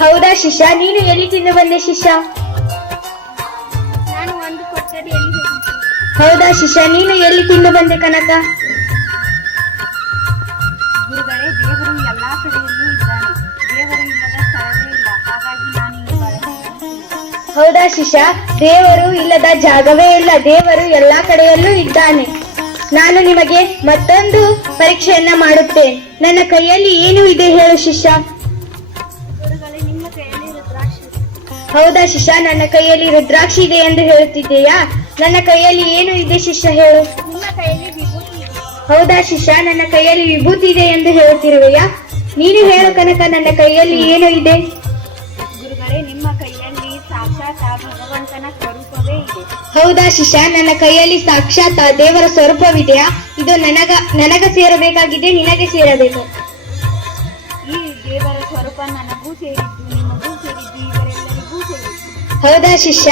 ಹೌದಾ ಶಿಷ್ಯ, ನೀನು ಎಲ್ಲಿ ತಿಂದು ಬಂದೆ ಶಿಷ್ಯ? ನಾನು ಒಂದು ಕೊಠಡಿಯಲ್ಲಿ ಹೋಗಿದ್ದೆ. ಹೌದಾ ಶಿಷ್ಯ, ನೀನು ಎಲ್ಲಿ ತಿಂದು ಬಂದೆ ಕನಕ? ಗುರುಗಳೇ, ದೇವರು ಎಲ್ಲಾ ಕಡೆಯಲ್ಲೂ ಇದ್ದಾನೆ. ದೇವರು ಇಲ್ಲದ ಸ್ಥಳವೇ ಇಲ್ಲ. ಹಾಗಾಗಿ ನಾನು ಇಲ್ಲಿ ಬರಲಿಲ್ಲ. ಹೌದಾ ಶಿಷ್ಯ, ದೇವರು ಇಲ್ಲದ ಜಾಗವೇ ಇಲ್ಲ. ದೇವರು ಎಲ್ಲಾ ಕಡೆಯಲ್ಲೂ ಇದ್ದಾನೆ. ನಾನು ನಿಮಗೆ ಮತ್ತೊಂದು ಪರೀಕ್ಷೆಯನ್ನ ಮಾಡುತ್ತೇನೆ. ನನ್ನ ಕೈಯಲ್ಲಿ ಏನು ಇದೆ ಹೇಳು ಶಿಷ್ಯ? ಗುರುಗಳೇ, ನಿಮ್ಮ ಕೈಯಲ್ಲಿ ರುದ್ರಾಕ್ಷಿ ಇದೆ. ಹೌದಾ ಶಿಷ್ಯ, ನನ್ನ ಕೈಯಲ್ಲಿ ರುದ್ರಾಕ್ಷಿ ಇದೆ ಎಂದು ಹೇಳುತ್ತಿದ್ದೀಯಾ? ನನ್ನ ಕೈಯಲ್ಲಿ ಏನು ಇದೆ ಶಿಷ್ಯ ಹೇಳು? ನಿಮ್ಮ ಕೈಯಲ್ಲಿ ವಿಭೂತಿ ಇದೆ. ಹೌದಾ ಶಿಷ್ಯ, ನನ್ನ ಕೈಯಲ್ಲಿ ವಿಭೂತಿ ಇದೆ ಎಂದು ಹೇಳುತ್ತಿರುವೆಯಾ? ನೀನು ಹೇಳು ಕನಕ, ನನ್ನ ಕೈಯಲ್ಲಿ ಏನು ಇದೆ? ಗುರುಗಳೇ, ನಿಮ್ಮ ಕೈಯಲ್ಲಿ ಸಾಕ್ಷಾತ್ ಆ ಭಗವಂತನ ಸ್ವರೂಪವೇ ಇದೆ. ಹೌದಾ ಶಿಷ್ಯ, ನನ್ನ ಕೈಯಲ್ಲಿ ಸಾಕ್ಷಾತ್ ಆ ದೇವರ ಸ್ವರೂಪವಿದೆಯಾ? ಇದು ನನಗ ಸೇರಬೇಕಾಗಿದೆ, ನಿನಗೆ ಸೇರಬೇಕು. ಈ ದೇವರ ಸ್ವರೂಪ ನನಗೂ ಸೇರಿದ್ದು, ನಿಮಗೂ ಸೇರಿದ್ದು, ಇವರೆಲ್ಲರಿಗೂ ಸೇರಿದ್ದು. ಹೌದಾ ಶಿಷ್ಯ?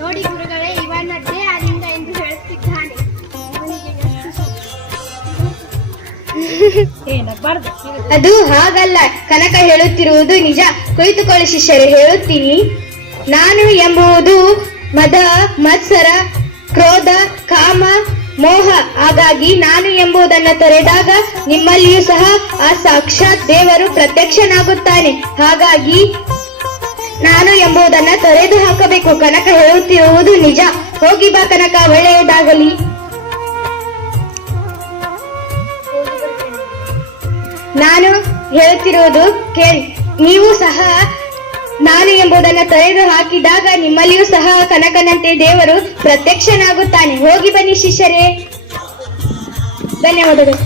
ನೋಡಿ ಗುರುಗಳೇ, ಇವನದ್ದೇ ಆಲಿಂಗ ಎಂದು ಹೇಳುತ್ತಿದ್ದಾನೆ. ಇವನಿಗೆ ಏನಬಾರ್ದು. ಅದು ಹಾಗಲ್ಲ, ಕನಕ ಹೇಳುತ್ತಿರುವುದು ನಿಜ. ಕುಳಿತುಕೊಳ್ಳಿ ಶಿಷ್ಯರೇ, ಹೇಳುತ್ತೀನಿ. ನಾನು ಎಂಬುದು ಮದ, ಮತ್ಸರ, ಕ್ರೋಧ, ಕಾಮ, ಮೋಹ. ಹಾಗಾಗಿ ನಾನು ಎಂಬುದನ್ನು ತೊರೆದಾಗ ನಿಮ್ಮಲ್ಲಿಯೂ ಸಹ ಆ ಸಾಕ್ಷಾತ್ ದೇವರು ಪ್ರತ್ಯಕ್ಷನಾಗುತ್ತಾನೆ. ಹಾಗಾಗಿ ನಾನು ಎಂಬುದನ್ನ ತೊರೆದು ಹಾಕಬೇಕು. ಕನಕ ಹೇಳುತ್ತಿರುವುದು ನಿಜ. ಹೋಗಿ ಬಾ ಕನಕ, ಒಳ್ಳೆಯದಾಗಲಿ. ನಾನು ಹೇಳುತ್ತಿರುವುದು ಕೇಳಿ. ನೀವು ಸಹ ನಾನು ಎಂಬುದನ್ನು ತೊರೆದು ಹಾಕಿದಾಗ ನಿಮ್ಮಲ್ಲಿಯೂ ಸಹ ಕನಕನಂತೆ ದೇವರು ಪ್ರತ್ಯಕ್ಷನಾಗುತ್ತಾನೆ. ಹೋಗಿ ಬನ್ನಿ ಶಿಷ್ಯರೇ. ಧನ್ಯವಾದಗಳು.